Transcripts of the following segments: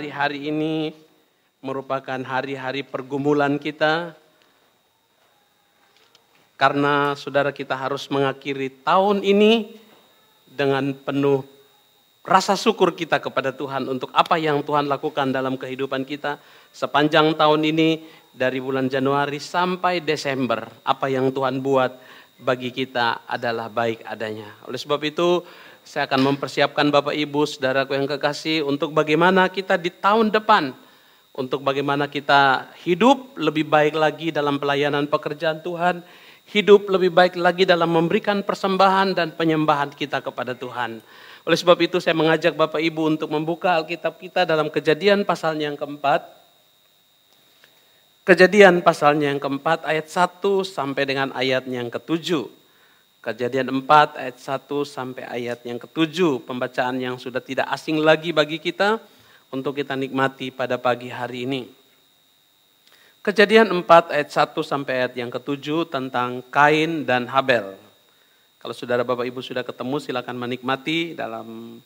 hari-hari ini merupakan hari-hari pergumulan kita. Karena saudara kita harus mengakhiri tahun ini dengan penuh rasa syukur kita kepada Tuhan untuk apa yang Tuhan lakukan dalam kehidupan kita sepanjang tahun ini dari bulan Januari sampai Desember. Apa yang Tuhan buat bagi kita adalah baik adanya. Oleh sebab itu saya akan mempersiapkan Bapak Ibu saudaraku yang kekasih untuk bagaimana kita di tahun depan, untuk bagaimana kita hidup lebih baik lagi dalam pelayanan pekerjaan Tuhan, hidup lebih baik lagi dalam memberikan persembahan dan penyembahan kita kepada Tuhan. Oleh sebab itu saya mengajak Bapak Ibu untuk membuka Alkitab kita dalam Kejadian pasalnya yang keempat. Kejadian pasalnya yang keempat ayat 1 sampai dengan ayatnya yang ke-7. Kejadian 4 ayat 1 sampai ayat yang ke-7. Pembacaan yang sudah tidak asing lagi bagi kita untuk kita nikmati pada pagi hari ini. Kejadian 4 ayat 1 sampai ayat yang ke-7 tentang Kain dan Habel. Kalau saudara Bapak Ibu sudah ketemu silakan menikmati dalam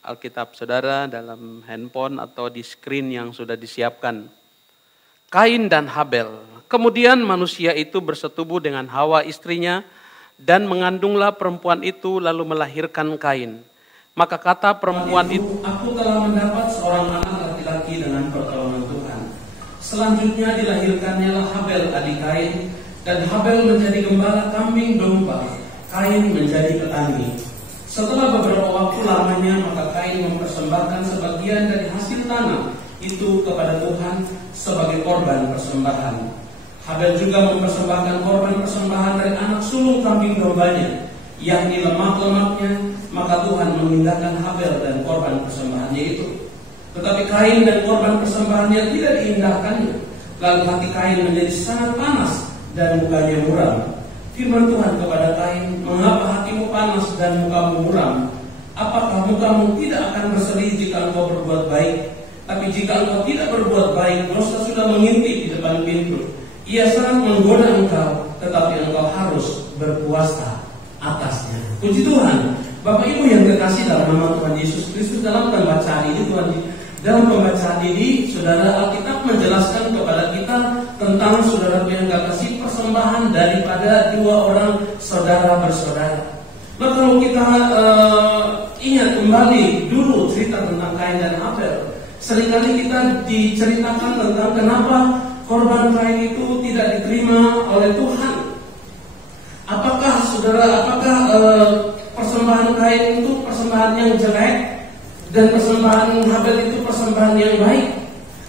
Alkitab saudara, dalam handphone atau di screen yang sudah disiapkan. Kain dan Habel. Kemudian manusia itu bersetubuh dengan Hawa istrinya dan mengandunglah perempuan itu lalu melahirkan Kain. Maka kata perempuan itu, "Aku telah mendapat seorang anak laki-laki dengan pertolongan Tuhan." Selanjutnya dilahirkannyalah Habel adik Kain, dan Habel menjadi gembala kambing domba, Kain menjadi petani. Setelah beberapa waktu lamanya maka Kain mempersembahkan sebagian dari hasil tanah itu kepada Tuhan sebagai korban persembahan. Habel juga mempersembahkan korban persembahan dari anak sulung kambing dombanya, yakni lemak-lemaknya, maka Tuhan mengindahkan Habel dan korban persembahannya itu. Tetapi Kain dan korban persembahannya tidak diindahkannya. Lalu hati Kain menjadi sangat panas dan mukanya muram. Firman Tuhan kepada Kain, "Mengapa hatimu panas dan mukamu muram? Apakah mukamu tidak akan berseri jika engkau berbuat baik? Tapi jika engkau tidak berbuat baik, dosa sudah mengintip di depan pintu. Ia sangat menggoda engkau, tetapi engkau harus berpuasa atasnya." Puji Tuhan. Bapak Ibu yang kekasih dalam nama Tuhan Yesus Kristus, dalam pembacaan ini saudara, Alkitab menjelaskan kepada kita tentang saudara yang kekasih persembahan daripada dua orang saudara bersaudara. Nah, kalau kita ingat kembali dulu cerita tentang Kain dan Habel, seringkali kita diceritakan tentang kenapa korban Kain itu tidak diterima oleh Tuhan. Apakah persembahan Kain itu persembahan yang jelek dan persembahan Habel itu persembahan yang baik?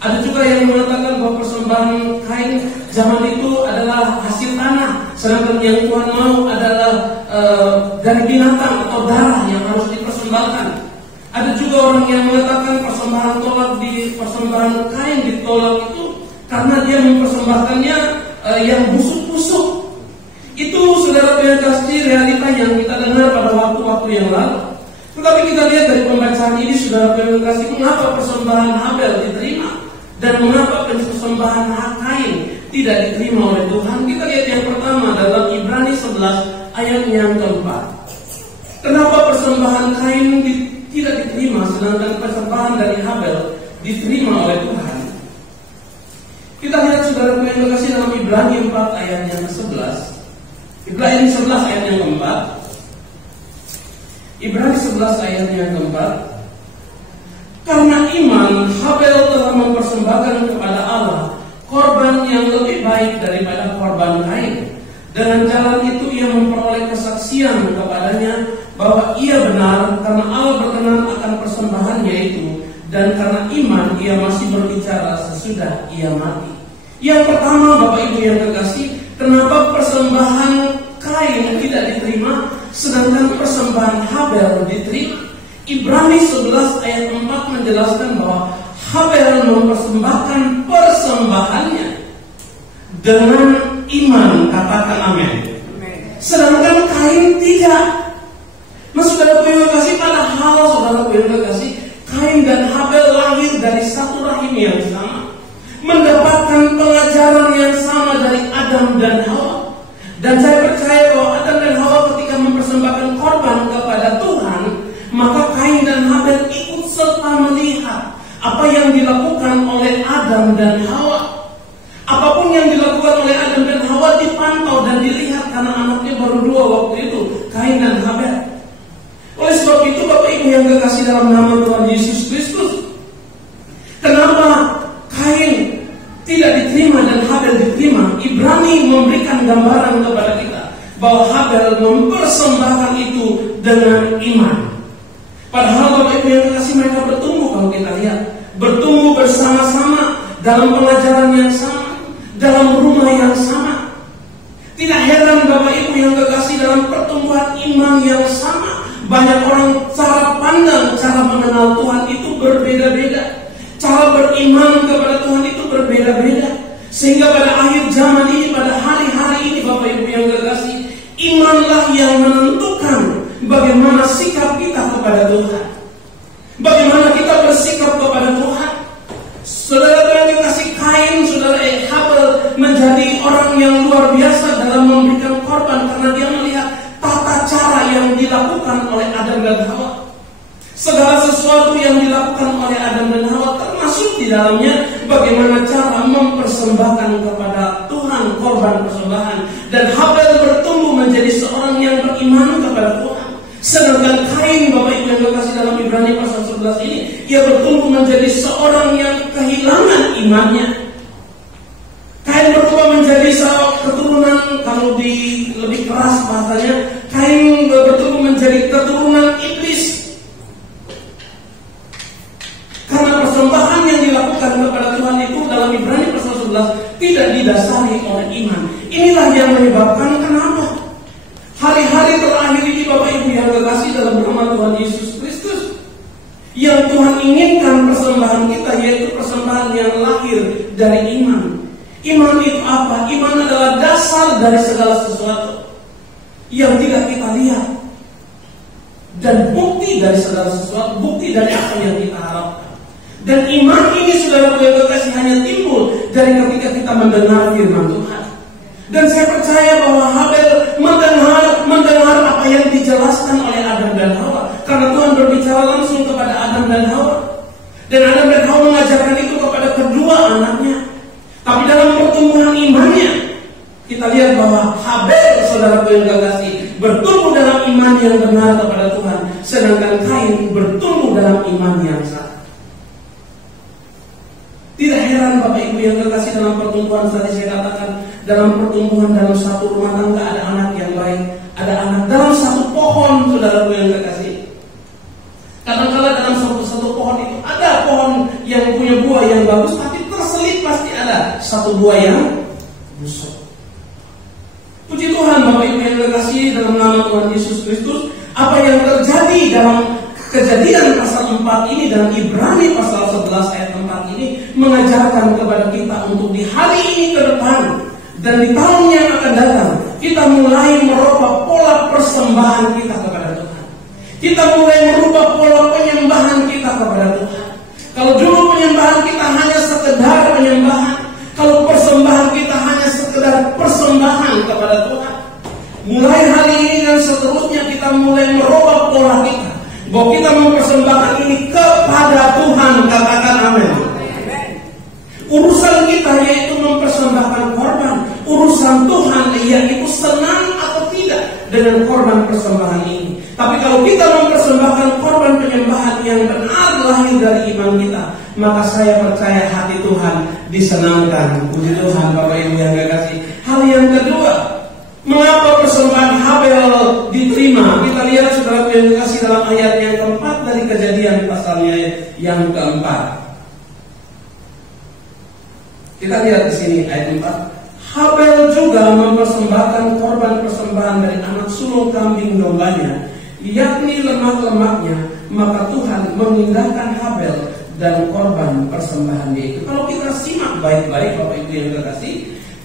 Ada juga yang mengatakan bahwa persembahan Kain zaman itu adalah hasil tanah, sedangkan yang Tuhan mau adalah dari binatang atau darah yang harus dipersembahkan. Ada juga orang yang mengatakan persembahan Kain ditolak itu karena dia mempersembahkannya yang busuk-busuk. Itu saudara yang kasih realita yang kita dengar pada waktu-waktu yang lalu. Tetapi kita lihat dari pembacaan ini saudara yang kasih, mengapa persembahan Habel diterima dan mengapa persembahan Kain tidak diterima oleh Tuhan. Kita lihat yang pertama dalam Ibrani 11 ayat yang keempat. Kenapa persembahan Kain tidak diterima sedangkan persembahan dari Habel diterima oleh Tuhan? Kita lihat saudara yang kekasih dalam Ibrani 4 ayat yang ke-11. Ibrani 11 ayat yang keempat. Ibrani 11 ayat yang keempat. Karena iman Habel telah mempersembahkan kepada Allah korban yang lebih baik daripada korban Kain. Dengan jalan itu ia memperoleh kesaksian kepadanya bahwa ia benar karena Allah berkenan akan persembahannya itu, dan karena iman ia masih berbicara sesudah ia mati. Yang pertama Bapak Ibu yang kekasih, kenapa persembahan Kain tidak diterima sedangkan persembahan Habel diterima? Ibrani 11 ayat 4 menjelaskan bahwa Habel mempersembahkan persembahannya dengan iman, katakan amin. Sedangkan Kain tidak. Nah saudara yang kasih, padahal saudara yang kasih, Kain dan Habel lahir dari satu rahim yang sama, mendapatkan pengajaran yang sama dari Adam dan Hawa. Dan saya percaya bahwa Adam dan Hawa ketika mempersembahkan korban kepada Tuhan, maka Kain dan Habel ikut serta melihat Adam dan Hawa. Apapun yang dilakukan oleh Adam dan Hawa dipantau dan dilihat karena anaknya baru 2 waktu itu, Kain dan Habel. Oleh sebab itu Bapak Ibu yang kekasih dalam nama Tuhan Yesus Kristus, kenapa Kain tidak diterima dan Habel diterima? Ibrani memberikan gambaran kepada kita bahwa Habel mempersembahkan itu dengan iman. Padahal Bapak Ibu yang kekasih, mereka bertumbuh, kalau kita lihat, bertumbuh bersama-sama dalam pengajaran yang sama, dalam rumah yang sama. Tidak heran Bapak Ibu yang kekasih, dalam pertumbuhan iman yang sama, banyak orang cara pandang, cara mengenal Tuhan itu berbeda-beda. Cara beriman kepada Tuhan itu berbeda-beda. Sehingga pada akhir zaman ini, pada hari-hari ini Bapak Ibu yang kekasih, imanlah yang menentukan bagaimana sikap kita kepada Tuhan, bagaimana kita bersikap kepada Tuhan. Saudara yang dikasih, Kain, saudara Habel menjadi orang yang luar biasa dalam memberikan korban karena dia melihat tata cara yang dilakukan oleh Adam dan Hawa. Segala sesuatu yang dilakukan oleh Adam dan Hawa, termasuk di dalamnya bagaimana cara mempersembahkan kepada Tuhan korban persembahan. Dan Habel bertumbuh menjadi seorang yang beriman kepada Tuhan. Sedangkan Kain, Bapak Ibu yang kekasih, dalam Ibrani pasal 11 ini, ia bertumbuh menjadi seorang yang kehilangan imannya. Kain berubah menjadi seorang keturunan, kalau lebih keras bahasanya, Kain bertumbuh menjadi keturunan iblis. Karena persembahan yang dilakukan kepada Tuhan itu dalam Ibrani pasal 11 tidak didasari oleh iman. Inilah yang menyebabkan kenapa hari-hari terakhir ini Bapak Ibu yang kekasih dalam nama Tuhan Yesus Kristus, yang Tuhan inginkan persembahan kita yaitu persembahan yang lahir dari iman. Iman itu apa? Iman adalah dasar dari segala sesuatu yang tidak kita lihat, dan bukti dari segala sesuatu, bukti dari apa yang kita harapkan. Dan iman ini, saudara yang kekasih, hanya timbul dari ketika kita mendengar firman Tuhan. Dan saya percaya bahwa Habel mendengar apa yang dijelaskan oleh Adam dan Hawa, karena Tuhan berbicara langsung kepada Adam dan Hawa. Dan Adam dan Hawa mengajarkan itu kepada kedua anaknya. Tapi dalam pertumbuhan imannya, kita lihat bahwa Habel, saudara yang kekasih, bertumbuh dalam iman yang benar kepada Tuhan, sedangkan Kain bertumbuh dalam iman yang salah. Tidak heran Bapak Ibu yang kekasih, dalam pertumbuhan tadi saya katakan, dalam pertumbuhan dalam satu rumah tangga ada anak yang baik, ada anak dalam satu pohon, saudara yang kekasih. Kadang-kadang dalam satu pohon itu ada pohon yang punya buah yang bagus, tapi terselip pasti ada satu buah yang busuk. Puji Tuhan Bapak Ibu yang kekasih dalam nama Tuhan Yesus Kristus, apa yang terjadi dalam Kejadian pasal 4 ini dan Ibrani pasal 11 ayat 4 ini mengajarkan kepada kita untuk di hari ini ke depan dan di tahun yang akan datang, kita mulai merubah pola persembahan kita kepada Tuhan. Kita mulai merubah pola penyembahan kita kepada Tuhan. Kalau dulu penyembahan kita hanya sekedar penyembahan, kalau persembahan kita hanya sekedar persembahan kepada Tuhan, mulai hari ini dan seterusnya kita mulai merubah pola kita, bahwa kita mempersembahkan ini kepada Tuhan. Katakan amin. Urusan kita yaitu mempersembahkan korban. Urusan Tuhan yaitu senang atau tidak dengan korban persembahan ini. Tapi kalau kita mempersembahkan korban penyembahan yang benar lahir dari iman kita, maka saya percaya hati Tuhan disenangkan. Puji Tuhan Bapak Ibu yang kekasih. Hal yang kedua, mengapa persembahan Habel diterima? Kita lihat saudara yang dikasih dalam ayat yang keempat dari Kejadian pasalnya yang keempat. Kita lihat di sini ayat 4. Habel juga mempersembahkan korban persembahan dari anak sulung kambing dombanya, yakni lemak-lemaknya, maka Tuhan mengindahkan Habel dan korban persembahannya itu. Kalau kita simak baik-baik Bapak Ibu yang kekasih,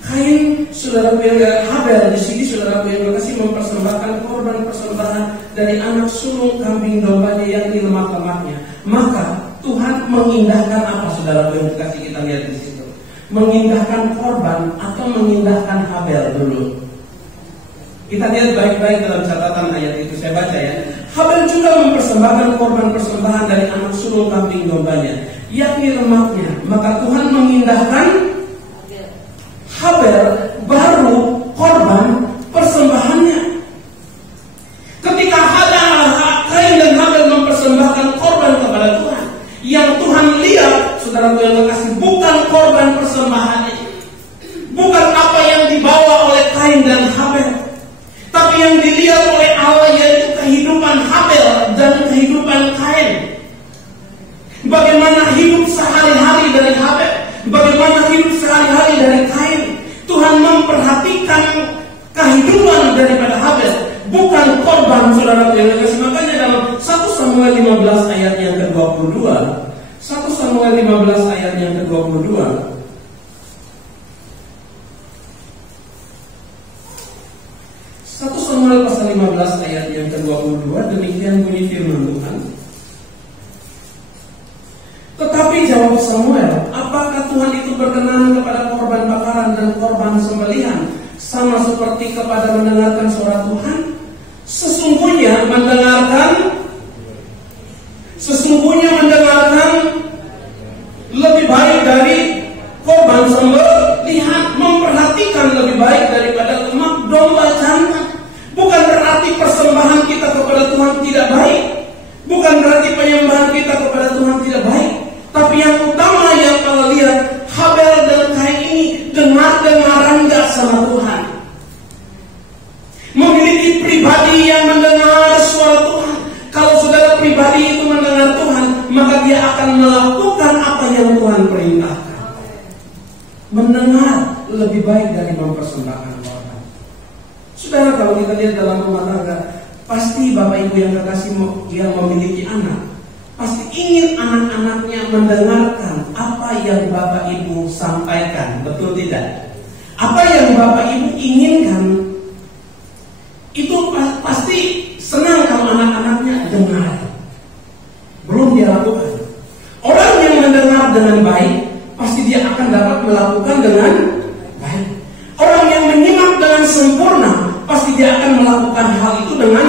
Kain, saudara yang Habel di sini saudara yang kekasih mempersembahkan korban persembahan dari anak sulung kambing dombanya yakni lemak-lemaknya. Maka Tuhan mengindahkan apa saudara yang kekasih? Kita lihat di situ. Mengindahkan korban atau mengindahkan Habel dulu. Kita lihat baik-baik dalam catatan ayat itu, saya baca ya. Habel juga mempersembahkan korban persembahan dari anak sulung kambing dombanya, yakni lemaknya. Maka Tuhan mengindahkan Habel baru korban persembahannya. Ketika Kain dan Habel mempersembahkan korban kepada Tuhan, yang Tuhan lihat, saudara yang terkasih, bukan korban persembahannya, bukan apa yang dibawa oleh Kain dan Habel, tapi yang dilihat oleh Allah yaitu kehidupan Habel dan kehidupan Kain. Bagaimana hidup sehari-hari dari Habel, bagaimana hidup sehari-hari dari Kain. Tuhan memperhatikan kehidupan daripada Habel, bukan korban, saudara yang terkasih. Makanya dalam 1 Samuel 15 ayat yang ke-22, 1 Samuel 15 ayat yang ke-22, 1 Samuel pasal 15 ayat yang ke-22, demikian bunyi firman Tuhan. Tetapi jawab Samuel, apakah Tuhan itu berkenan kepada korban bakaran dan korban sembelihan, sama seperti kepada mendengarkan suara Tuhan? Sesungguhnya mendengarkan lebih baik dari korban sembelihan, memperhatikan lebih baik daripada lemak domba jantan. Bukan berarti persembahan kita kepada Tuhan tidak baik, bukan berarti penyembahan kita kepada Tuhan tidak baik, tapi yang utama yang kalau lihat Habel dan Kain ini dengar-dengaran gak sama Tuhan, memiliki pribadi yang mendengar suara Tuhan. Kalau saudara pribadi itu mendengar Tuhan, maka dia akan melakukan apa yang Tuhan perintahkan. Mendengar lebih baik dari mempersembahkan korban. Saudara, kalau kita lihat dalam rumah tangga, pasti Bapak Ibu yang terkasih yang memiliki anak, pasti ingin anak-anaknya mendengarkan apa yang Bapak Ibu sampaikan, betul tidak? Apa yang Bapak Ibu inginkan, itu pasti senang kalau anak-anaknya dengar. Belum dia lakukan. Orang yang mendengar dengan baik, pasti dia akan dapat melakukan dengan baik. Orang yang menyimak dengan sempurna, pasti dia akan melakukan hal itu dengan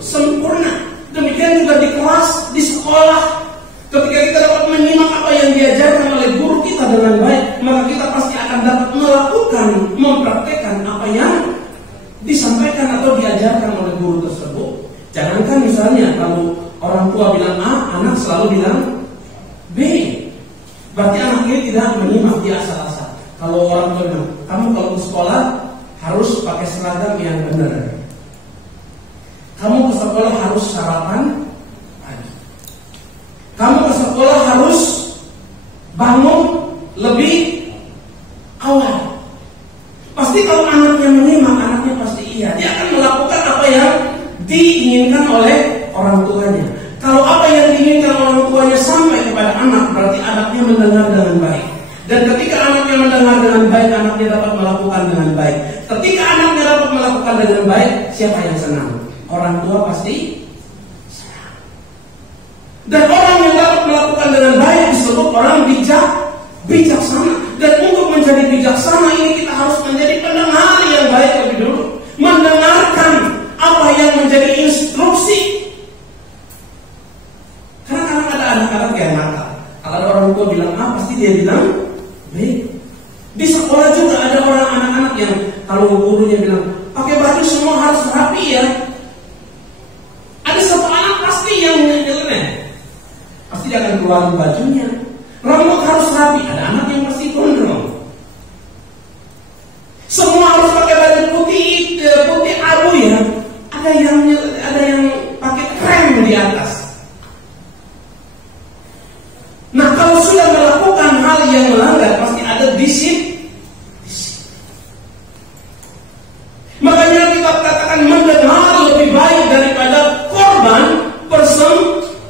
sempurna. Demikian juga di kelas, di sekolah. Ketika kita dapat menyimak apa yang diajarkan oleh guru kita dengan baik, maka kita pasti akan dapat melakukan, mempraktekkan apa yang disampaikan atau diajarkan oleh guru tersebut. Jangankan misalnya kalau orang tua bilang A, anak selalu bilang B, berarti anak ini tidak menyimak, dia asal-asal. Kalau orang tua bilang, kamu kalau ke sekolah harus pakai seragam yang benar, kamu ke sekolah harus sarapan pagi, kamu ke sekolah harus bangun lebih awal. Pasti kalau anaknya menyimak, anaknya pasti iya, dia akan melakukan apa yang diinginkan oleh orang tuanya. Kalau apa yang diinginkan orang tuanya sampai kepada anak, berarti anaknya mendengar dengan baik. Dan ketika anaknya mendengar dengan baik, anaknya dapat melakukan dengan baik. Ketika anaknya dapat melakukan dengan baik, siapa yang senang? Orang tua pasti senang. Dan orang yang dapat melakukan dengan baik disebut orang bijaksana. Dan untuk menjadi bijaksana ini kita harus menjadi pendengar yang baik lebih dulu, mendengarkan apa yang menjadi instruksi. Karena kadang ada anak-anak yang nakal. Kalau ada orang tua bilang A, pasti dia bilang B. Di sekolah juga ada orang anak-anak yang kalau gurunya bilang pakai baju semua harus rapi ya, ada satu anak pasti yang nyeleneh, pasti dia akan keluarin bajunya. Rambut harus rapi, ada anak yang pasti gondrong. Semua harus pakai baju putih abu ya. Ada yang pakai krem di atas. Nah, kalau sudah melakukan hal yang melanggar, pasti ada disiplin. Makanya kita katakan mendengar lebih baik daripada korban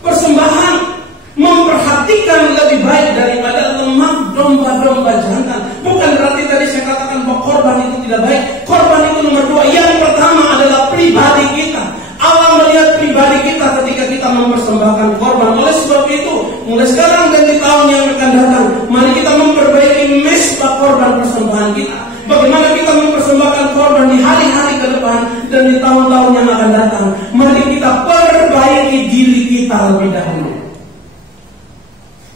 persembahan. Memperhatikan lebih baik daripada lemak domba-domba jantan. Bukan berarti tadi saya katakan bahwa korban itu tidak baik. Korban itu nomor 2. Yang pertama adalah pribadi kita. Allah melihat pribadi kita ketika kita mempersembahkan korban. Oleh sebab itu, mulai sekarang dan di tahun yang akan datang, mari kita memperbaiki mesbah korban persembahan kita. Bagaimana kita mempersembahkan korban di hari-hari ke depan dan di tahun-tahun yang akan datang. Mari kita perbaiki diri kita lebih dahulu.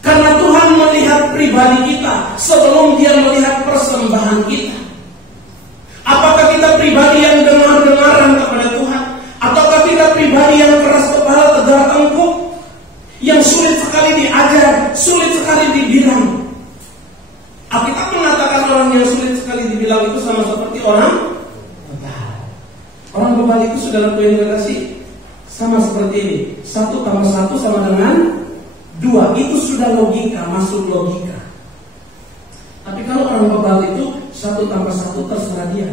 Karena sebelum dia melihat persembahan kita. Apakah kita pribadi yang dengar-dengaran kepada Tuhan? Ataukah kita pribadi yang keras kepala, tegar tengkuk, yang sulit sekali diajar, sulit sekali dibilang? Alkitab mengatakan orang yang sulit sekali dibilang itu sama seperti orang bebal. Orang bebal itu, saudaraku yang kekasih, sama seperti ini. 1 tambah 1 sama dengan 2. Itu sudah logika, masuk logika. Tapi kalau orang bebal itu 1 tambah 1 terserah dia.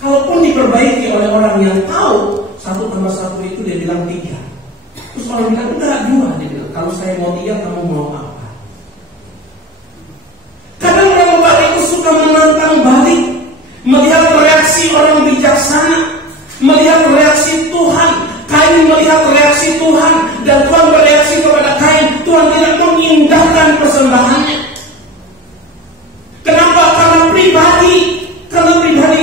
Kalaupun diperbaiki oleh orang yang tahu 1 tambah 1 itu dia bilang 3. Terus orang bilang enggak 2, dia bilang kalau saya mau 3 kamu mau apa? Kadang orang bebal itu suka menantang balik, melihat reaksi orang bijaksana, melihat reaksi Tuhan. Kain melihat reaksi Tuhan dan Tuhan bereaksi kepada Kain. Tuhan tidak mengindahkan persembahannya. Kenapa? Karena pribadi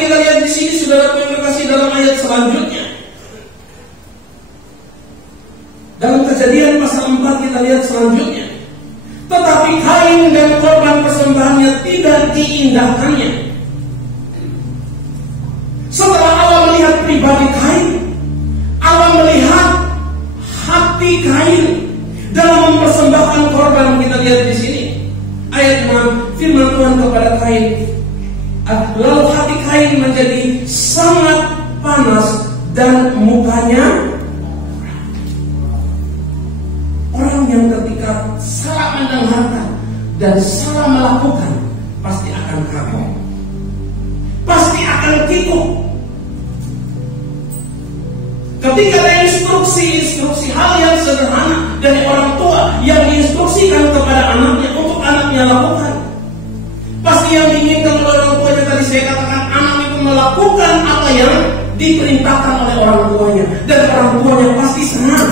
kita lihat di sini, saudara yang kekasih, dalam ayat selanjutnya. Dalam Kejadian pasal 4 kita lihat selanjutnya. Tetapi Kain dan korban persembahannya tidak diindahkannya. Setelah Allah melihat pribadi Kain, Allah melihat hati Kain dalam mempersembahkan korban. Kita lihat di sini ayat 6, firman Tuhan kepada Kain, lalu hati Kain menjadi sangat panas dan mukanya. Orang yang ketika salah mendengarkan dan salah melakukan pasti akan kapok, pasti akan kikuk. Ketika ada instruksi hal yang sederhana dari orang tua yang diinstruksikan kepada anaknya untuk anaknya lakukan, pasti yang diinginkan oleh orang tuanya, tadi saya katakan, anak itu melakukan apa yang diperintahkan oleh orang tuanya, dan orang tuanya pasti senang.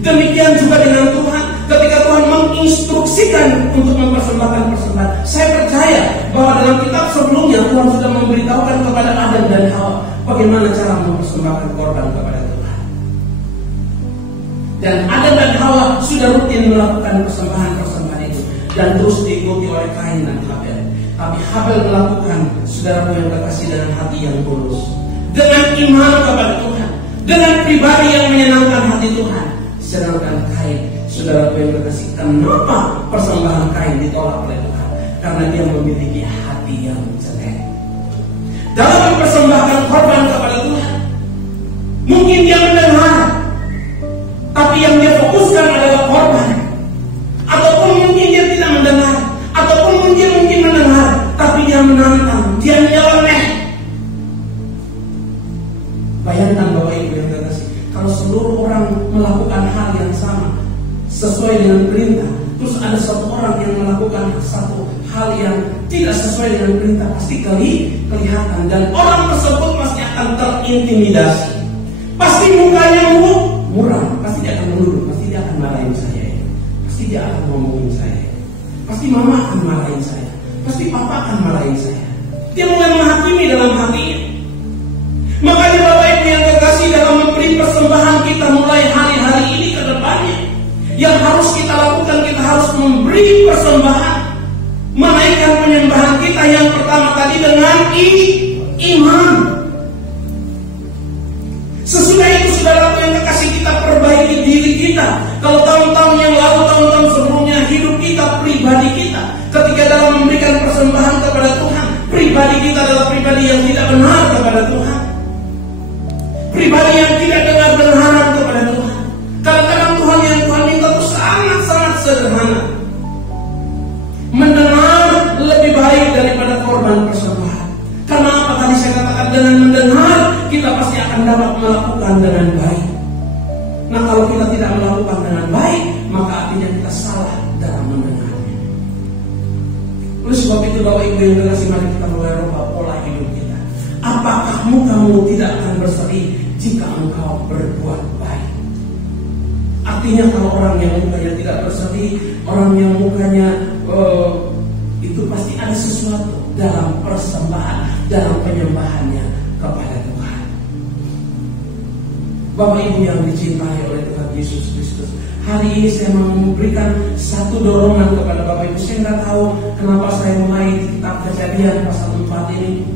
Demikian juga dengan Tuhan, ketika Tuhan menginstruksikan untuk mempersembahkan persembahan. Saya percaya bahwa dalam kitab sebelumnya Tuhan sudah memberitahukan kepada Adam dan Hawa bagaimana cara mempersembahkan korban kepada Tuhan. Dan Adam dan Hawa sudah rutin melakukan persembahan-persembahan itu, dan terus diikuti oleh Kain dan Habel. Tapi Habel melakukan, saudaraku yang kekasih, dengan hati yang tulus, dengan iman kepada Tuhan, dengan pribadi yang menyenangkan hati Tuhan. Sedangkan Kain, saudaraku yang kekasih, kenapa persembahan Kain ditolak oleh Tuhan? Karena dia memiliki hati yang jelek. Dalam mempersembahkan korban kepada Tuhan, mungkin dia mendengar, tapi yang dia fokuskan adalah korban. Ataupun mungkin dia tidak mendengar, ataupun mungkin mendengar, tapi dia menantang, dia nyeleneh. Bayangkan Bapak Ibu yang kekasih, kalau seluruh orang melakukan hal yang sama sesuai dengan perintah, terus ada satu orang yang melakukan satu hal yang tidak sesuai dengan perintah, pasti kelihatan, dan orang tersebut pasti akan terintimidasi. Pasti mukanya muram, pasti dia akan mundur, pasti dia akan marahin saya, pasti dia akan ngomongin saya, pasti mama akan marahin saya, pasti papa akan marahin saya. Dia mulai menghakimi dalam hatinya. Makanya Bapak Ibu yang kekasih, dalam memberi persembahan kita mulai hari-hari ini ke depannya, yang harus kita lakukan, kita harus memberi persembahan, menaikkan penyembahan kita yang pertama tadi dengan iman. Sesudah itu, saudara yang kekasih, kita perbaiki diri kita. Kalau tahun-tahun yang lalu, tahun-tahun sebelumnya, hidup kita, pribadi kita, ketika dalam memberikan persembahan kepada Tuhan, pribadi kita adalah pribadi yang tidak benar kepada Tuhan, pribadi yang tidak dengar-dengaran kepada Tuhan. Kadang-kadang Tuhan yang Tuhan minta itu sangat-sangat sederhana. Mendengar lebih baik daripada korban persembahan. Karena apa tadi saya katakan, dengan mendengar kita pasti akan dapat melakukan dengan baik. Nah, kalau kita tidak melakukan dengan baik, maka artinya kita salah dalam mendengarnya. Oleh sebab itu Bapak Ibu yang kekasih, mari kita mulai rubah pola hidup kita. Apakah mukamu tidak akan berseri jika engkau berbuat baik? Artinya kalau orang yang mukanya tidak berseri, orang yang mukanya itu pasti ada sesuatu dalam persembahan, dalam penyembahannya kepada Tuhan. Bapak Ibu yang dicintai oleh Tuhan Yesus Kristus, hari ini saya mau memberikan satu dorongan kepada Bapak Ibu, saya nggak tahu kenapa saya mulai di kitab Kejadian pasal 4 ini.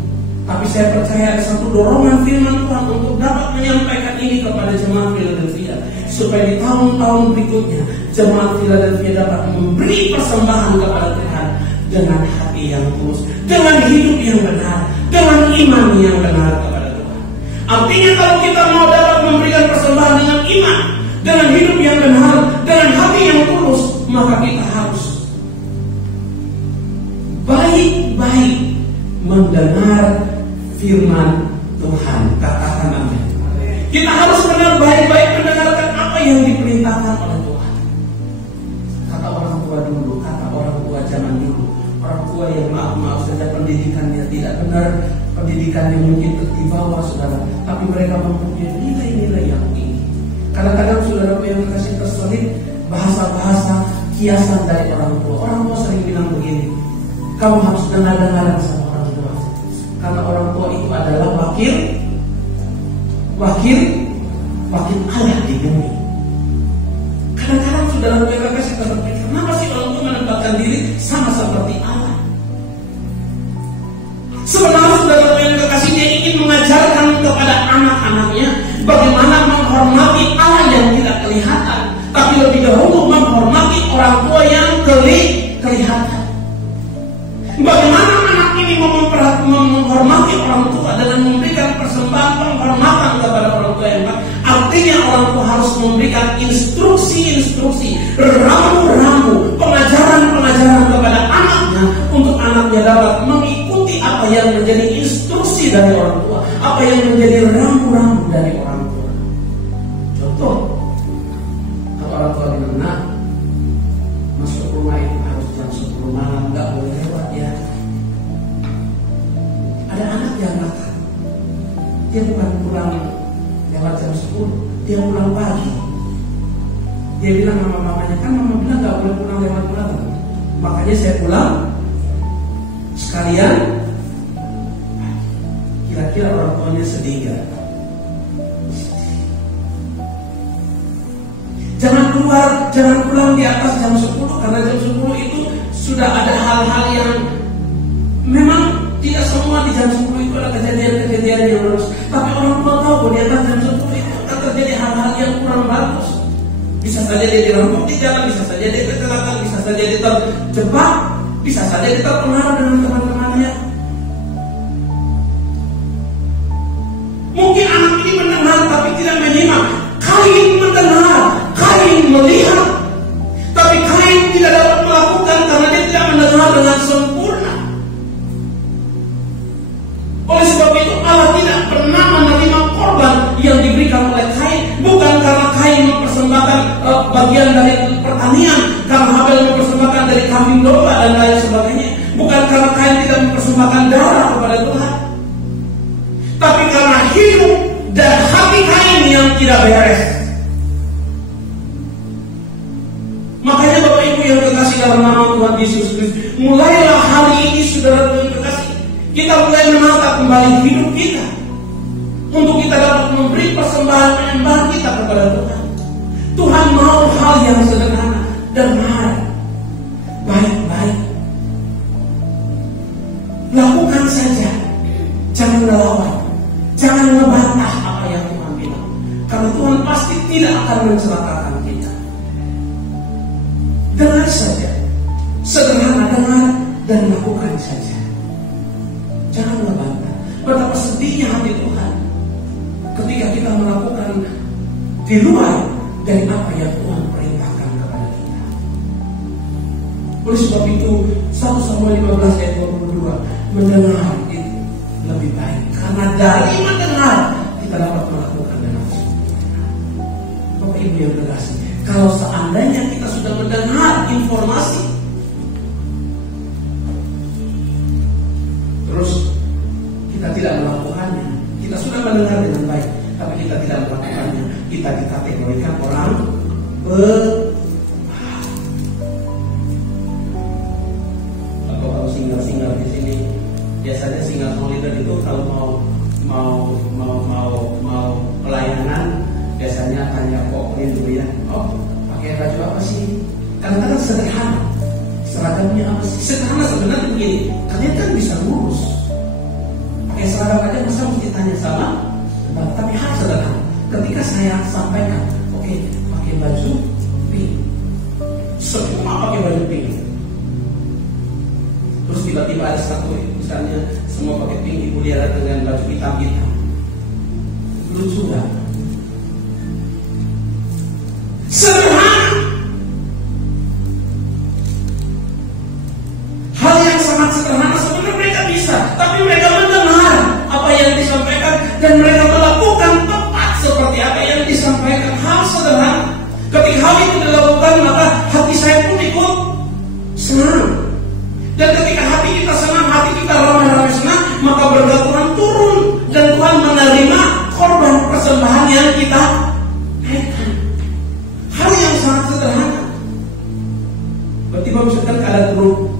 Tapi saya percaya ada satu dorongan firman Tuhan untuk dapat menyampaikan ini kepada jemaat Philadelphia, supaya di tahun-tahun berikutnya jemaat Philadelphia dapat memberi persembahan kepada Tuhan dengan hati yang tulus, dengan hidup yang benar, dengan iman yang benar kepada Tuhan. Artinya kalau kita mau dapat memberikan persembahan dengan iman, dengan hidup yang benar, dengan hati yang tulus, maka kita harus baik-baik mendengar firman Tuhan. Katakan amin. Kita harus benar baik-baik mendengarkan apa yang diperintahkan oleh Tuhan. Kata orang tua dulu, kata orang tua zaman dulu, orang tua yang maaf saja pendidikannya tidak benar, pendidikannya mungkin di bawah saudara, tapi mereka mempunyai nilai-nilai yang tinggi. Kadang-kadang saudara yang kasih terselip bahasa-bahasa kiasan dari orang tua. Orang tua sering bilang begini, kamu harus dengar-dengar sama orang tua, karena orang tua itu adalah wakil Allah di bumi. Kadang-kadang saudara yang kasih terselip, kenapa sih orang tua menempatkan diri sama seperti Allah? Sebenarnya saudara yang kekasih, dia ingin mengajarkan kepada anak-anaknya bagaimana menghormati Allah yang tidak kelihatan, tapi lebih dahulu menghormati orang tua yang kelihatan. Bagaimana anak ini menghormati orang tua dengan memberikan persembahan penghormatan kepada orang tua yang baik. Artinya orang tua harus memberikan instruksi-instruksi, ramu-ramu, pengajaran-pengajaran kepada anaknya, untuk anaknya dapat mengikuti apa yang menjadi instruksi dari orang tua, apa yang menjadi ramu-ramu dari orang tua. Contoh, kalau orang tua bilang, nak, masuk rumah itu harus jam 10 malam, nggak boleh lewat ya. Ada anak yang nakal, dia bukan pulang lewat jam 10, dia pulang pagi. Dia bilang sama mamanya, kan mama bilang nggak boleh pulang lewat malam, makanya saya pulang sekalian. Kira-kira orang tuanya sedih gak? Jangan pulang di atas jam 10, karena jam 10 itu sudah ada hal-hal yang memang tidak semua di jam 10 itu ada kejadian-kejadian yang harus. Tapi orang tua tahu bahwa di atas jam 10 itu akan terjadi hal-hal yang kurang bagus. Bisa saja dia dirampok di jalan, bisa saja dia kecelakaan, bisa saja dia terjebak, bisa saja dia terpengaruh dengan teman-temannya. Mungkin anak ini mendengar tapi tidak menyimak. Kain mendengar, Kain melihat, tapi Kain tidak dapat melakukan karena dia tidak mendengar dengan sempurna. Oleh sebab itu Allah tidak pernah menerima korban yang diberikan oleh Kain, bukan karena Kain mempersembahkan bagian dari pertanian, karena Habel mempersembahkan dari kambing domba dan lain sebagainya, bukan karena Kain tidak mempersembahkan darah kepada Tuhan, tapi karena hidup dan hati Kain yang tidak beres. Makanya Bapak Ibu yang terkasih dalam nama Tuhan Yesus Kristus, mulailah hari ini saudara yang terkasih, kita mulai menata kembali hidup kita, untuk kita dapat memberi persembahan penyembahan kita kepada Tuhan. Tuhan mau hal yang sederhana dan mahal. Baik-baik lakukan saja, jangan melawan, jangan membantah apa yang Tuhan bilang, karena Tuhan pasti tidak akan mencelakakan kita. Dengar saja, sederhana dengar dan lakukan saja, jangan membantah. Betapa sedihnya hati Tuhan ketika kita melakukan di luar dari apa yang Tuhan perintahkan kepada kita. Oleh sebab itu 1 Samuel 15 ayat 22, mendengar itu lebih baik, karena dari mendengar kita dapat melakukan dengan sempurna. Bapak Ibu yang terkasih, kalau seandainya kita sudah mendengar informasi, terus kita tidak melakukannya, kita sudah mendengar dengan baik, tapi kita tidak melakukannya, kita dikategorikan orang atau kalau single di sini, biasanya single leader itu kalau mau pelayanan biasanya tanya kok dulu ya, oh pakai baju apa sih? Kadang-kadang sederhana, seragam Sederhana sebenarnya begini, kalian kan bisa ngurus pakai seragam aja, masa mesti tanya sama? Tapi hal sederhana, ketika saya sampaikan, oke, pakai baju pink, semua pakai baju pink. Terus tiba-tiba ada satu, misalnya semua pakai pink, ibu lihat dengan baju hitam-hitam, lucu gak? Sederhana. Hal yang sangat sederhana sebenarnya mereka bisa, tapi mereka mendengar apa yang disampaikan dan mereka melakukan tepat seperti apa yang disampaikan. Hal sederhana. Ketika hal itu dilakukan, maka hati saya pun ikut senang. Dan ketika hati kita senang, hati kita ramai-ramai senang, maka berkat Tuhan turun dan Tuhan menerima korban persembahan yang kita naikkan. Hal yang sangat sederhana. Berarti misalkan ada grup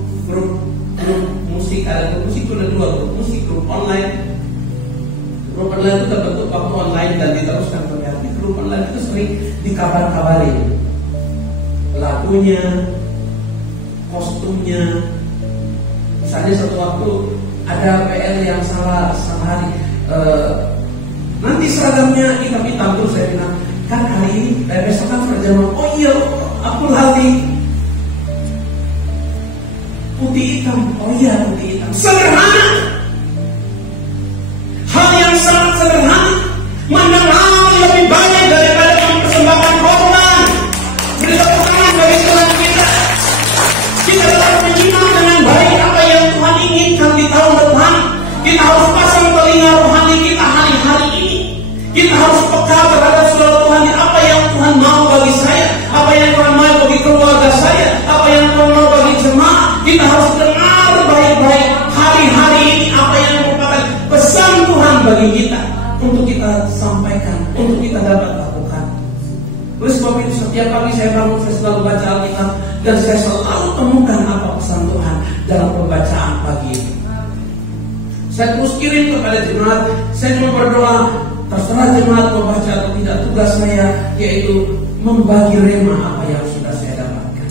musik, ada grup musik itu ada dua, grup musik, grup online. Grup online itu terbentuk waktu online dan diteruskan ke reality. Grup online itu sering dikabar-kabarin lagunya, kostumnya. Misalnya satu waktu ada PL yang salah sehari, nanti seragamnya hitam-hitam. Terus saya bilang, kan hari ini besok kan perjalanan. Oh iya, aku lali putih hitam. Oh iya, putih hitam. Sederhana. Hal yang sangat sederhana. Mendengar lebih banyak daripada mempersembahkan korban. Beri tepuk tangan bagi Tuhan kita. Kita harus menyimak dengan baik apa yang Tuhan inginkan di tahun depan. Kita harus pasang telinga rohani kita hari-hari ini. Kita harus peka terhadap suara Tuhan. Apa yang Tuhan mau bagi saya, apa yang Tuhan mau bagi keluarga saya, apa yang Tuhan mau bagi jemaat. Kita harus dengar baik-baik hari-hari ini apa yang merupakan pesan Tuhan bagi kita, untuk kita sampaikan, untuk kita dapat lakukan. Oleh sebab itu setiap pagi saya bangun, saya selalu baca Alkitab, dan saya selalu temukan apa pesan Tuhan dalam pembacaan pagi ini. Saya terus kirim kepada jemaat. Saya cuma berdoa, terserah jemaat membaca atau tidak, tugas saya yaitu membagi rema apa yang sudah saya dapatkan.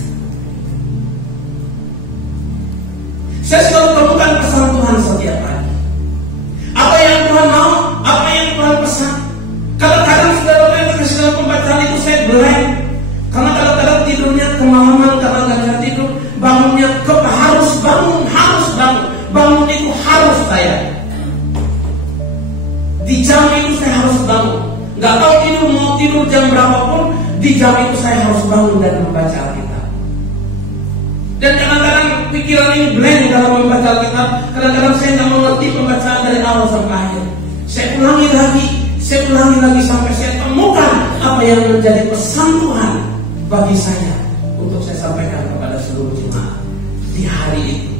Saya selalu temukan pesan Tuhan setiap pagi. Apa yang Tuhan mau, apa yang Tuhan pesan. Kadang-kadang saudara yang terkasih dalam pembacaan itu saya blank, karena kadang-kadang tidurnya kemalaman, kadang-kadang tidur bangunnya harus bangun. Bangun itu harus saya. Di jam itu saya harus bangun. Gak tahu mau tidur jam berapapun, di jam itu saya harus bangun dan membaca Alkitab. Dan kadang-kadang pikiran ini blank dalam membaca Alkitab. Kadang-kadang saya tidak mengerti pembacaan dari awal sampai akhir. Saya ulangi lagi sampai saya temukan apa yang menjadi pesan Tuhan bagi saya untuk saya sampaikan kepada seluruh jemaat di hari itu.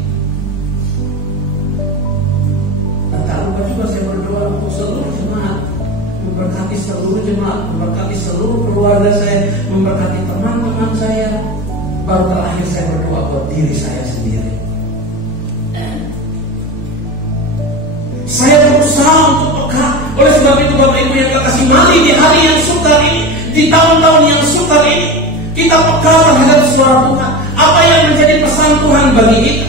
Dan tak lupa juga saya berdoa untuk seluruh jemaat, memberkati seluruh jemaat, memberkati seluruh keluarga saya, memberkati teman-teman saya. Baru terakhir saya berdoa buat diri saya sendiri. Saya berusaha untuk peka. Oleh sebab itu Bapak Ibu yang kekasih, mari di hari yang sukar ini, di tahun-tahun yang sukar ini, kita peka terhadap suara Tuhan. Apa yang menjadi pesan Tuhan bagi kita?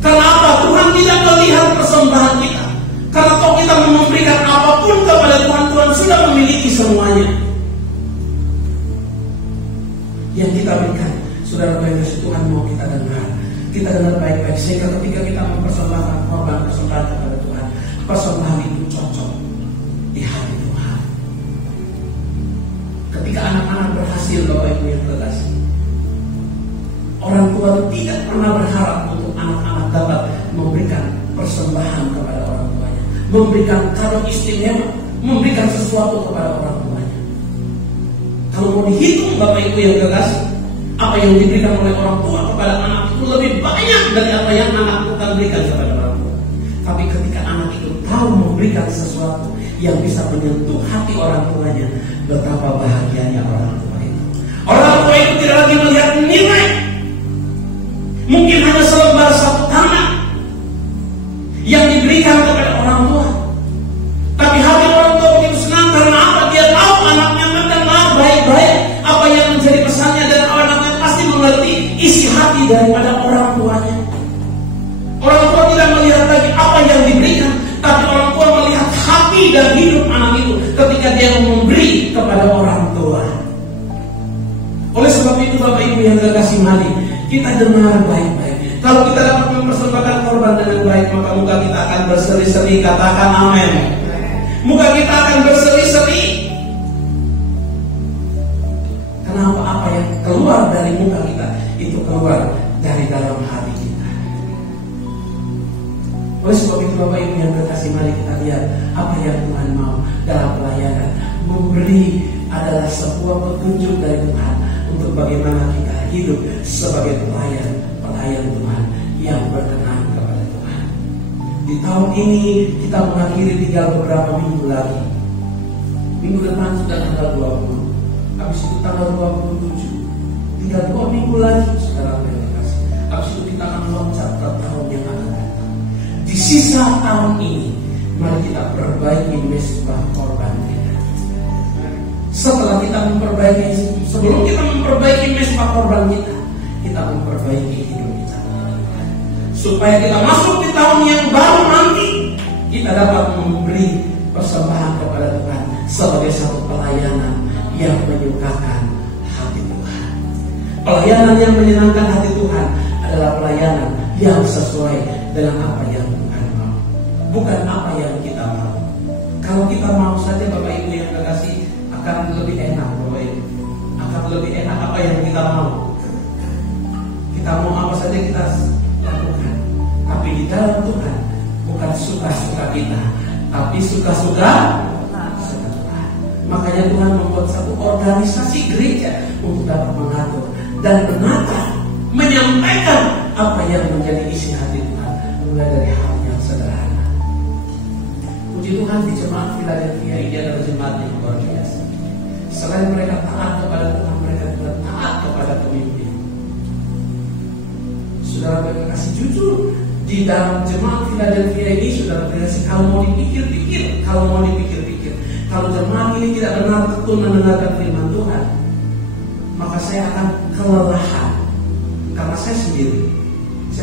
Karena apa? Tuhan tidak melihat persembahan kita. Karena kalau kita memberikan apapun kepada Tuhan, Tuhan sudah memiliki semuanya. Yang kita berikan, saudara baik, Tuhan mau kita dengar. Kita dengar baik-baik, sehingga ketika kita mempersembahkan korban persembahan kepada Tuhan, persembahan itu cocok di hati Tuhan. Ketika anak-anak berhasil, Bapak Ibu yang terkasih, orang tua tidak pernah berharap untuk anak-anak dapat memberikan persembahan kepada orang tuanya, memberikan kado istimewa, memberikan sesuatu kepada orang tuanya. Kalau mau dihitung Bapak Ibu yang terkasih, apa yang diberikan oleh orang tua kepada anak itu lebih banyak dari apa yang anak akan berikan kepada orang tua. Tapi ketika anak itu tahu memberikan sesuatu yang bisa menyentuh hati orang tuanya, betapa bahagianya orang tua itu. Orang tua itu tidak lagi melihat nilai, mungkin hanya selembar satu tanah yang diberikan kepada orang tua, tapi hati orang tua begitu senang. Karena apa? Dia tahu anaknya mendengar baik-baik apa yang menjadi pesannya, dan anaknya pasti mengerti isi hati daripada orang tuanya. kepada orang tua. Oleh sebab itu Bapak Ibu yang terkasih mari kita dengar baik-baik. Kalau kita dapat mempersembahkan korban dengan baik, maka muka kita akan berseri-seri. Katakan amin. Muka kita akan berseri-seri. Kenapa? Apa yang keluar dari muka kita itu keluar dari dalam hati kita. Oleh sebab itu Bapak Ibu yang terkasih mari kita lihat apa yang Tuhan mau dalam pelayanan. Memberi adalah sebuah petunjuk dari Tuhan untuk bagaimana kita hidup sebagai pelayan Tuhan yang berkenan kepada Tuhan. Di tahun ini kita mengakhiri tinggal beberapa minggu lagi. Minggu depan sudah tanggal 20, habis itu tanggal 27. Tinggal 2 minggu lagi, saudara terkasih. Habis itu kita akan loncat ke tahun yang akan datang. Di sisa tahun ini, mari kita perbaiki mezbah korban kita. Setelah kita sebelum kita memperbaiki mezbah korban kita memperbaiki hidup kita. Supaya kita masuk di tahun yang baru nanti, kita dapat memberi persembahan kepada Tuhan sebagai satu pelayanan yang menyukakan hati Tuhan. Pelayanan yang menyenangkan hati Tuhan adalah pelayanan yang sesuai dengan apa yang Tuhan mau, bukan apa yang kita mau. Kalau kita mau saja Bapak Ibu yang terkasih, akan lebih enak Bapak Ibu. Akan lebih enak apa yang kita mau. Kita mau apa saja kita lakukan. Tapi di dalam Tuhan bukan suka-suka kita, tapi suka-suka Tuhan. Makanya Tuhan membuat satu organisasi gereja untuk dapat mengatur dan menata, menyampaikan apa yang menjadi isi hati Tuhan, mulai dari hal yang sederhana. Puji Tuhan, di jemaat Philadelphia ini adalah jemaat yang luar biasa. Selain mereka taat kepada Tuhan, mereka juga taat kepada pemimpin. Saudara berkasih jujur, di dalam jemaat Philadelphia ini saudara berkasih, kalau mau dipikir-pikir, kalau jemaat ini tidak benar tekun mendengarkan firman Tuhan, maka saya akan kelelahan. Karena saya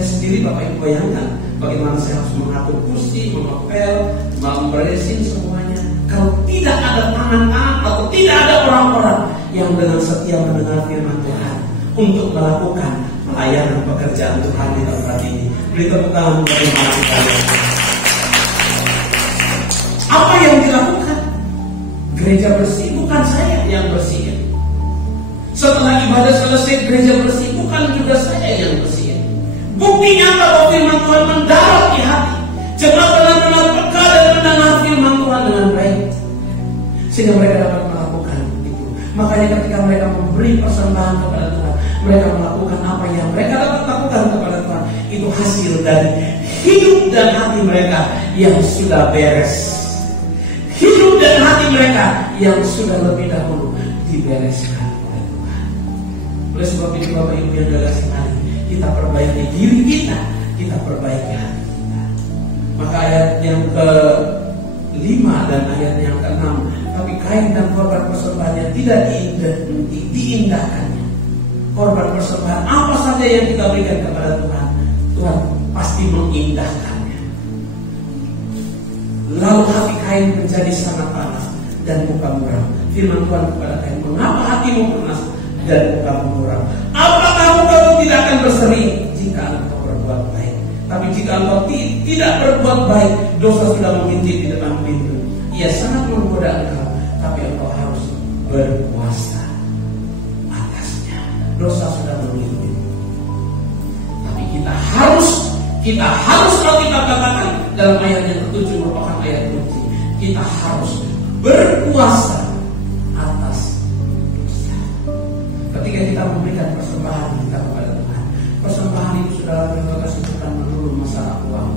sendiri Bapak Ibu bayangkan bagaimana saya harus mengatur kursi, mengepel, memberesin semuanya. Kalau tidak ada tangan-tangan atau tidak ada orang-orang yang dengan setia mendengar firman Tuhan untuk melakukan pelayanan pekerjaan Tuhan di tempat ini. Beri tepuk tangan bagaimana kita lihat. Apa yang dilakukan? Gereja bersih, bukan saya yang bersih. Setelah ibadah selesai, gereja bersih, bukan juga saya yang bersih. Bukti nyata bahwa firman Tuhan mendarat di hati. Jemaat benar-benar peka dan mendengar firman Tuhan dengan baik, sehingga mereka dapat melakukan itu. Makanya ketika mereka memberi persembahan kepada Tuhan, mereka melakukan apa yang mereka dapat lakukan kepada Tuhan. Itu hasil dari hidup dan hati mereka yang sudah beres. Hidup dan hati mereka yang sudah lebih dahulu dibereskan oleh Tuhan. Oleh sebab itu Bapak Ibu yang terkasih, mari kita perbaiki diri kita perbaiki hati kita. Maka ayat yang ke-5 dan ayat yang ke-6, tapi kain dan korban persembahannya tidak diindahkannya. Korban persembahan apa saja yang kita berikan kepada Tuhan, Tuhan pasti mengindahkannya. Lalu hati Kain menjadi sangat panas dan muka muram. Firman Tuhan kepada Kain, mengapa hatimu panas dan mukamu muram? Apakah mukamu tidak akan berseri jika engkau berbuat baik? Tapi jika engkau tidak berbuat baik, dosa sudah mengintip di depan pintu. Ia sangat menggoda engkau, tapi engkau harus berpuasa atasnya. Dosa sudah mengintip. Tapi kita harus Alkitab katakan dalam ayat yang ke-7 merupakan ayat kunci. Kita harus berpuasa atas dosa. Ketika kita memberikan persembahan kita kepada Tuhan, persembahan itu saudara berkasih bukan melulu masalah uang,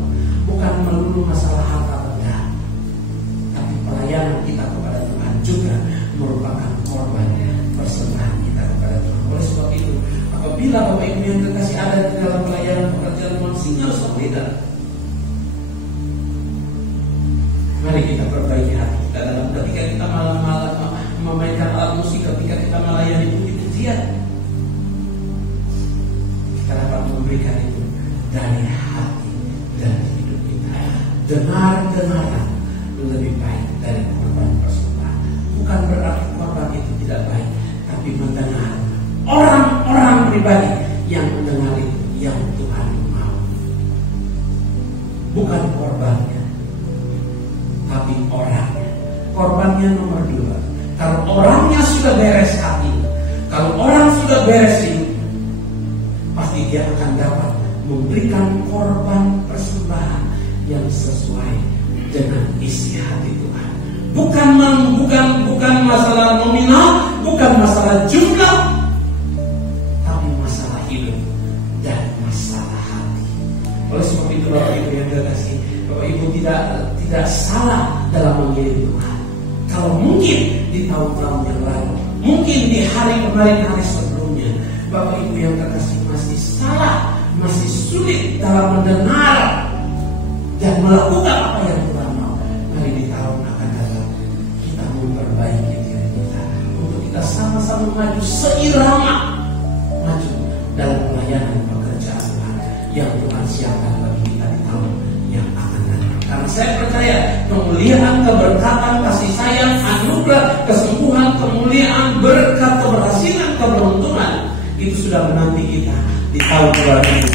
bukan melulu masalah harta benda, tapi pelayanan kita kepada Tuhan juga merupakan korban persembahan kita kepada Tuhan. Oleh sebab itu, apabila Bapak Ibu yang terkasih ada di dalam pelayanan pekerjaan Tuhan, sehingga harus berbeda. Mari kita perbaiki hati kita dalam ketika kita malam-malam memainkan alat musik, ketika kita melayani puji-pujian, kita dapat memberikan itu dari hati dan hidup kita. Dengar-dengaran lebih baik dari korban persembahan. Bukan berarti korban tidak baik, tapi mendengar orang-orang pribadi yang mendengar itu yang Tuhan mau. Bukan korbannya, tapi orangnya. Korbannya nomor 2. Kalau orangnya sudah beres hati, kalau orang sudah beres hidupnya, pasti dia akan dapat memberikan korban persembahan yang sesuai dengan isi hati Tuhan. Bukan masalah nominal, bukan masalah jumlah, tapi masalah hidup dan masalah hati. Oleh sebab itu Bapak Ibu yang terkasih, Bapak Ibu tidak salah dalam memilih Tuhan. Kalau mungkin di tahun-tahun yang lalu, mungkin di hari sebelumnya, Bapak Ibu yang terkasih masih salah, masih sulit dalam mendengar dan melakukan apa yang Tuhan mau. Mari di tahun akan datang kita memperbaiki diri kita untuk kita sama-sama maju seirama, maju dalam pelayanan pekerjaan Tuhan yang Tuhan siapkan bagi kita di tahun yang akan datang. Karena saya percaya kemuliaan, keberkatan, kasih sayang, anugerah, kesembuhan, kemuliaan, berkat, keberhasilan, keberuntungan itu sudah menanti kita di tahun 2020.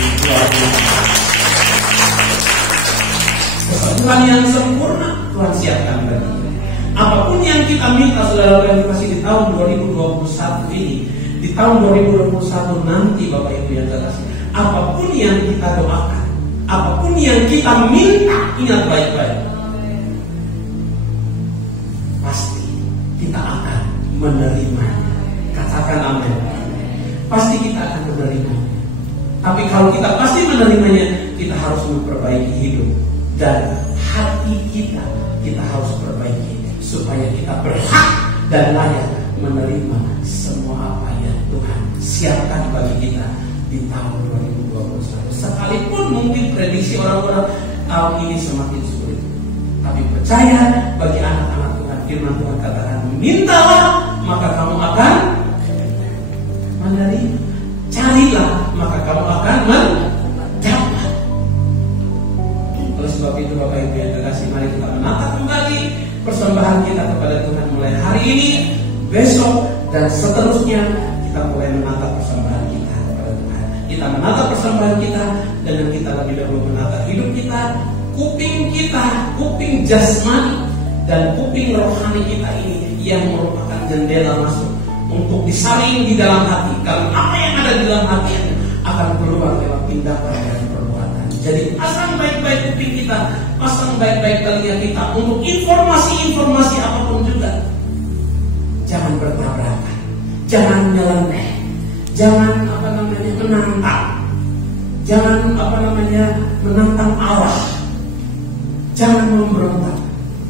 Kesembuhan yang sempurna Tuhan siapkan bagi kita. Apapun yang kita minta, saudara yang dikasih di tahun 2021 ini, di tahun 2021 nanti Bapak Ibu yang terkasih, apapun yang kita doakan, apapun yang kita minta, ingat baik-baik, pasti kita akan menerimanya. Katakan amin. Pasti kita akan menerimanya. Tapi kalau kita pasti menerimanya, kita harus memperbaiki hidup dan hati kita harus perbaiki supaya kita berhak dan layak menerima semua apa yang Tuhan siapkan bagi kita di tahun 2021. Sekalipun mungkin prediksi orang-orang tahun ini semakin sulit, tapi percaya bagi anak-anak Tuhan, firman Tuhan katakan, mintalah maka kamu akan menerima, carilah maka kamu akan mendapat. Oleh sebab itu Bapak Ibu yang terkasih, mari kita menata kembali persembahan kita kepada Tuhan mulai hari ini, besok dan seterusnya. Kita mulai menata persembahan kita kepada Tuhan. Kita menata persembahan kita dengan kita lebih dahulu menata hidup kita, kuping jasmani dan kuping rohani kita ini yang merupakan jendela masuk untuk disaring di dalam hati. Kalau apa yang ada di dalam hati akan keluar lewat tindakan dan perbuatan. Jadi pasang baik-baik kuping kita, pasang baik-baik telinga kita untuk informasi-informasi apapun juga. Jangan bertabrakan, jangan nyeleneh, jangan menantang, jangan menantang arah, jangan memberontak.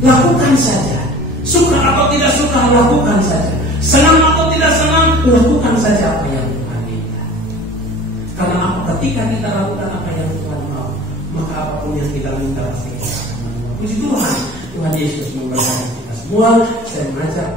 Lakukan saja, suka atau tidak suka lakukan saja, senang atau tidak senang lakukan saja apa yang Tuhan minta. Karena ketika kita lakukan apa yang Tuhan mau, maka apapun yang kita minta pasti kita akan menerima. Puji Tuhan, Tuhan Yesus memberkati kita semua. Saya mengajak